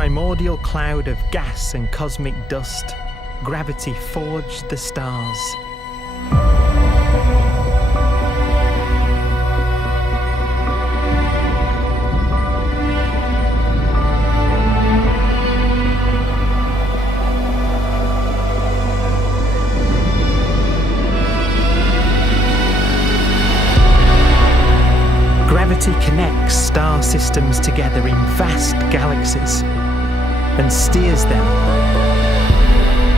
primordial cloud of gas and cosmic dust, gravity forged the stars. Gravity connects star systems together in vast galaxies and steers them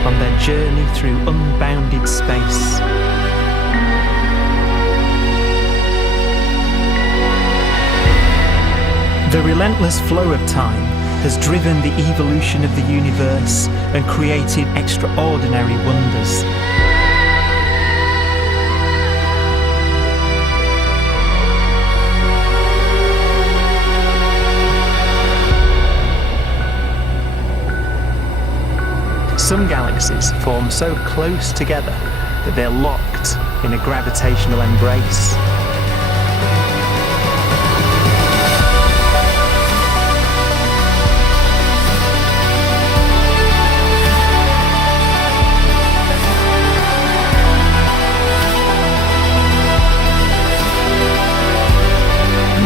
on their journey through unbounded space. The relentless flow of time has driven the evolution of the universe and created extraordinary wonders. Some galaxies form so close together that they're locked in a gravitational embrace.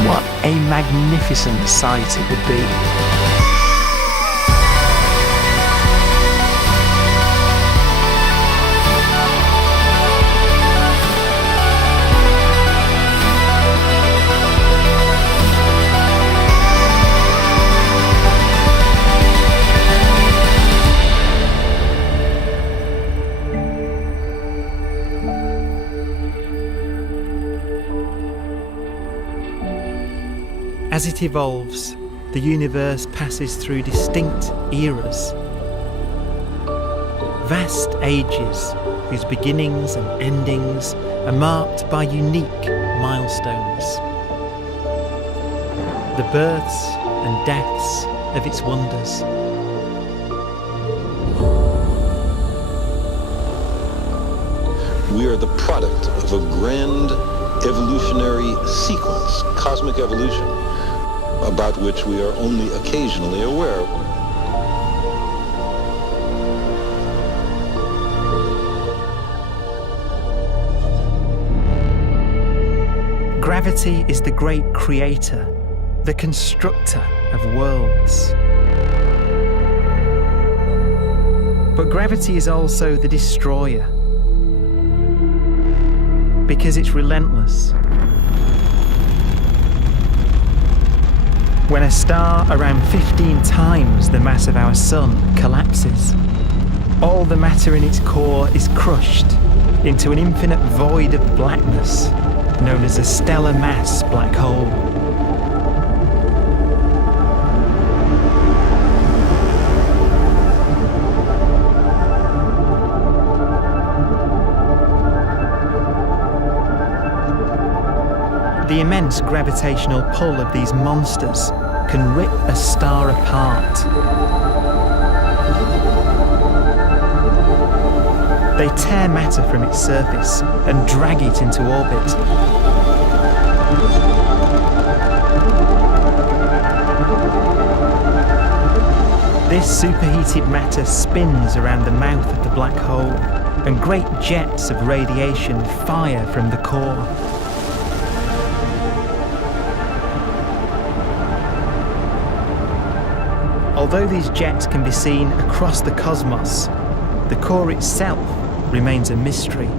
What a magnificent sight it would be. As it evolves, the universe passes through distinct eras. Vast ages whose beginnings and endings are marked by unique milestones. The births and deaths of its wonders. We are the product of a grand evolutionary sequence, cosmic evolution, about which we are only occasionally aware. Gravity is the great creator, the constructor of worlds. But gravity is also the destroyer, because it's relentless. When a star around 15 times the mass of our sun collapses, all the matter in its core is crushed into an infinite void of blackness known as a stellar mass black hole. The immense gravitational pull of these monsters can rip a star apart. They tear matter from its surface and drag it into orbit. This superheated matter spins around the mouth of the black hole, and great jets of radiation fire from the core. Although these jets can be seen across the cosmos, the core itself remains a mystery.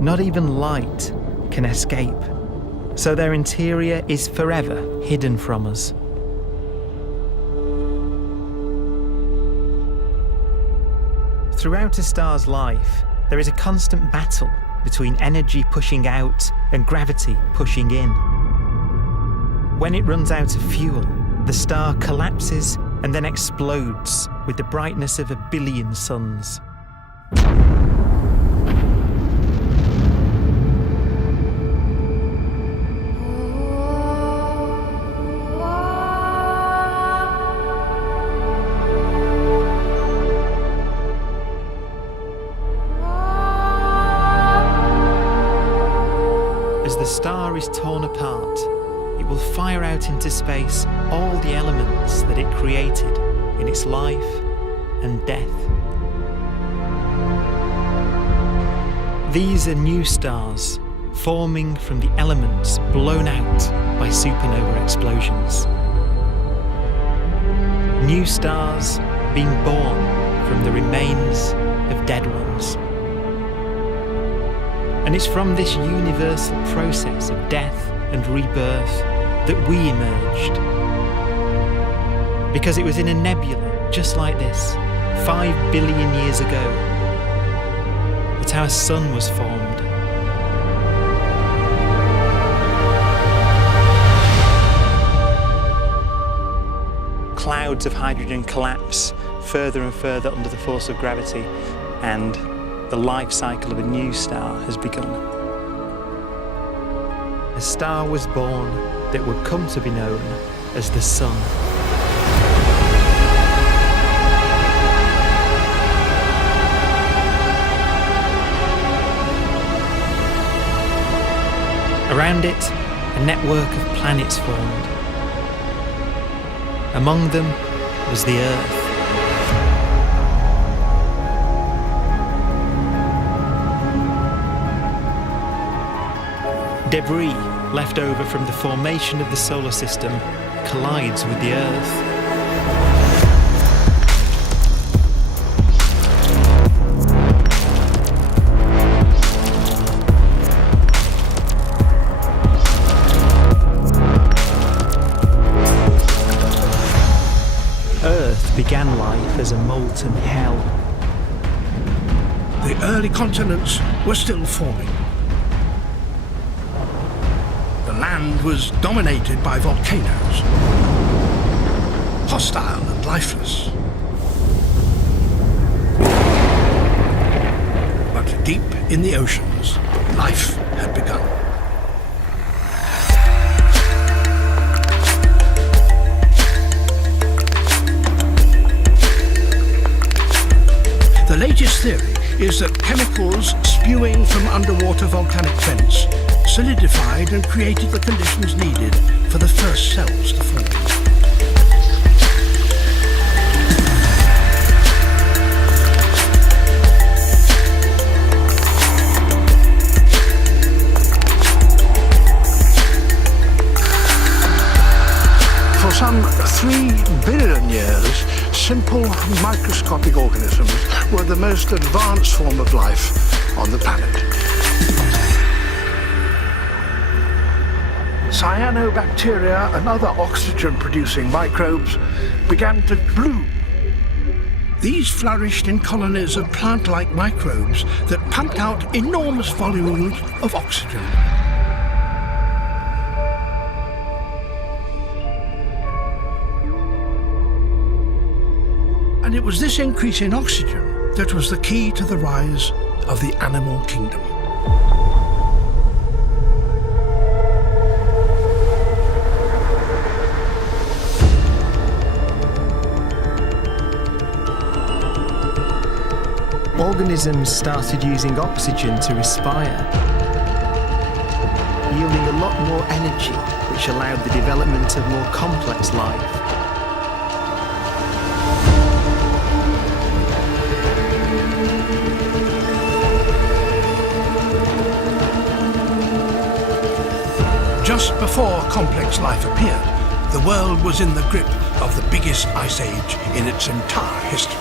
Not even light can escape, so their interior is forever hidden from us. Throughout a star's life, there is a constant battle between energy pushing out and gravity pushing in. When it runs out of fuel, the star collapses and then explodes with the brightness of 1 billion suns. As the star is torn apart, it will fire out out into space all the elements that it created in its life and death. These are new stars forming from the elements blown out by supernova explosions. New stars being born from the remains of dead ones. And it's from this universal process of death and rebirth that we emerged. Because it was in a nebula just like this, 5 billion years ago, that our sun was formed. Clouds of hydrogen collapse further and further under the force of gravity, and the life cycle of a new star has begun. A star was born that would come to be known as the Sun. Around it, a network of planets formed. Among them was the Earth. Debris left over from the formation of the solar system collides with the Earth. Earth began life as a molten hell. The early continents were still forming. The land was dominated by volcanoes, hostile and lifeless. But deep in the oceans, life had begun. The latest theory is that chemicals spewing from underwater volcanic vents solidified and created the conditions needed for the first cells to form. For some 3 billion years, simple microscopic organisms were the most advanced form of life on the planet. Cyanobacteria and other oxygen-producing microbes began to bloom. These flourished in colonies of plant-like microbes that pumped out enormous volumes of oxygen. And it was this increase in oxygen that was the key to the rise of the animal kingdom. Organisms started using oxygen to respire, yielding a lot more energy, which allowed the development of more complex life. Just before complex life appeared, the world was in the grip of the biggest ice age in its entire history.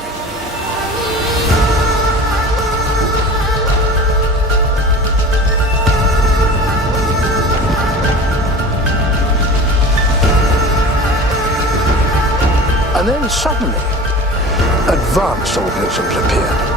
And then suddenly, advanced organisms appeared.